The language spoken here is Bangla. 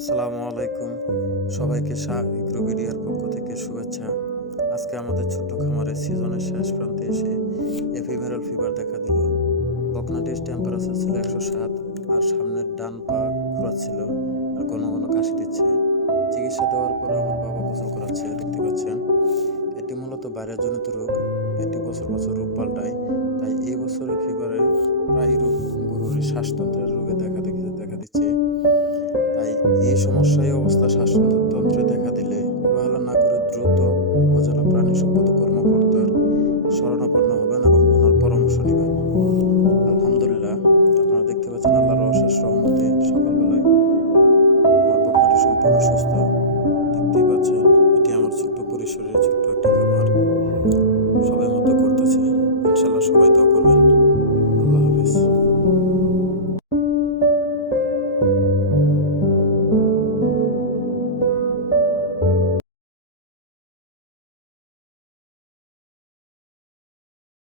আসসালামু আলাইকুম। সবাইকে শাহ এগ্রোভিডিয়ার পক্ষ থেকে শুভেচ্ছা। আজকে আমাদের ছোট্ট খামারের সিজনের শেষ প্রান্তে এসে এফিমেরাল ফিভার দেখা দিল। বকনাটির টেম্পারেচার ছিল 107, আর সামনের ডান পা ঘোরাচ্ছিল আর ঘন ঘন কাশি দিচ্ছে। চিকিৎসা দেওয়ার পর আমার বাবা গোসল করাচ্ছে, দেখতে পাচ্ছেন। এটি মূলত ভাইরাসজনিত রোগ। এটি বছর বছর রোগ পাল্টায়। তাই এই বছরের ফিভারের প্রায় রোগ গরুর শ্বাসতন্ত্রের রোগে দেখা দিচ্ছে। তাই এই সমস্যায় অবস্থা শ্বাসতন্ত্রে দেখা দিলে অবহেলা না করে দ্রুত উপজেলা প্রাণী সম্পদ কর্মকর্তার শরণাপন্ন হবেন এবং ওনার পরামর্শ নেবেন। আলহামদুলিল্লাহ, আপনারা দেখতে পাচ্ছেন আল্লাহর অশেষ রহমতে সকালবেলায় আমার বকনাটি সম্পূর্ণ সুস্থ।